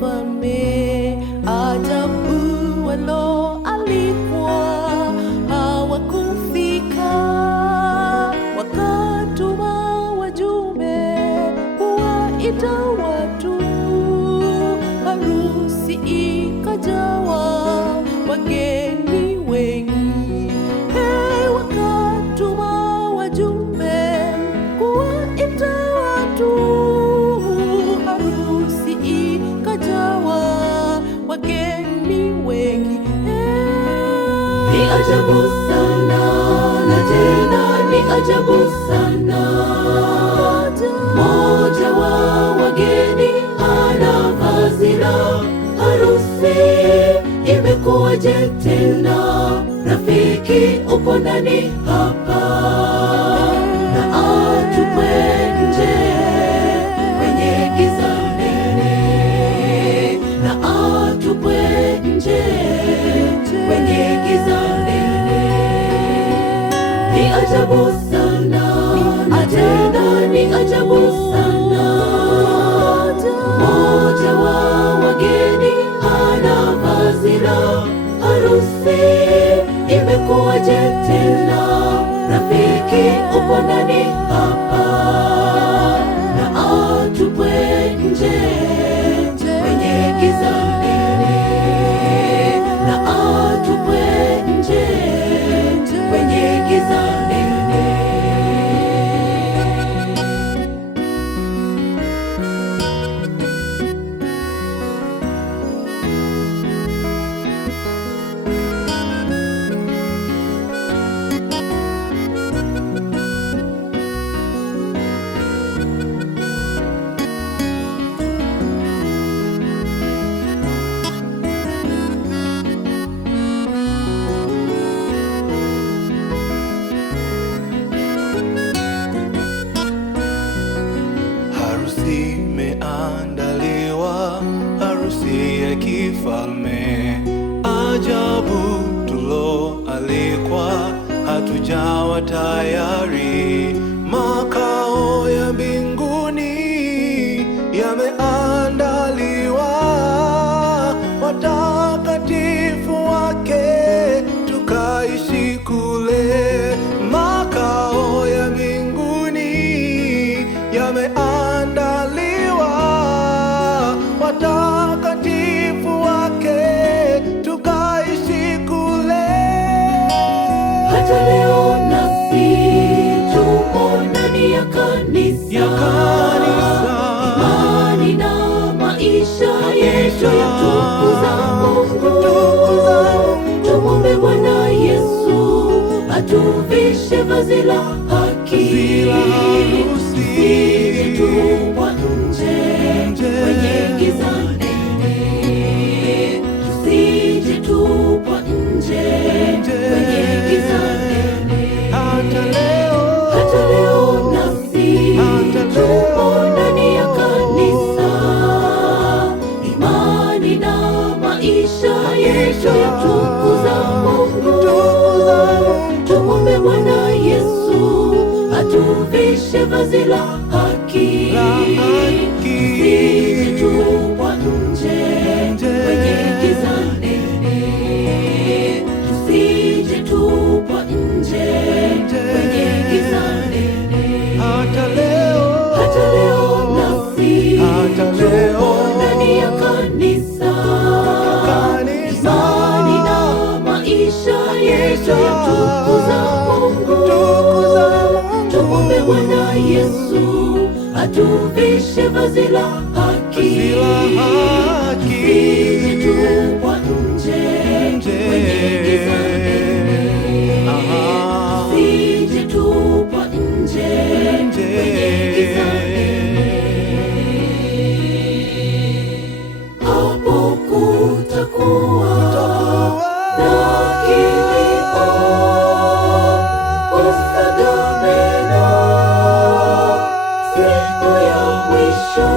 kifalme. Ajabu walioalikwa hawakufika, wakatuma wajumbe kuwaita watu. Harusi ikajawa wageni wengi, wakatuma wajumbe kuwaita watu. Harusi ikajawa wageni wengi. Ni ajabu sana, na tena ni ajabu sana. Mmoja wa wageni hana vazi la harusi. Imekuwaje tena? Rafiki upo ndani hapa, na atupwe nje kwenye giza nene, na atupwe nje kwenye giza nene. Ni ajabu sana, na tena ni ajabu sana. Mmoja wa wageni hana vazi la harusi. Imekuwaje tena? Rafiki upo ndani hapa, na atupwe nje kwenye giza nene, na atupwe nje kwenye giza nene. Harusi imeandaliwa, harusi ya kifalme. Ajabu tuloalikwa, hatujawa tayari. Makao ya mbinguni yameandaliwa, watakatifu wake tukaishi kule. Makao ya mbinguni yameandaliwa, watakatifu wake tukaishi kule. Hata leo nasi tumo ndani ya kanisa, imani na maisha yetu yatukuza Mungu. Tumwombe Bwana Yesu atuvishe vazi la haki, tusije tupwa nje kwenye giza nene, tusije tupwa nje kwenye giza nene. Hata leo nasi tumo ndani ya kanisa, imani na maisha yetu yatukuza Mungu. Tumwombe Bwana Yesu atuvishe vazi la haki, tusije tupwa nje kwenye giza nene, tusije tupwa nje kwenye giza nene. Hata leo nasi tumo ndani ya kanisa, imani na maisha yetu yatukuza Mungu. Tumwombe Bwana Yesu atuvishe vazi la haki, tusije tupwa nje kwenye giza nene, tusije tupwa nje kwenye giza nene. Hapo kutakuwa na kilio, kusaga meno siku ya mwisho.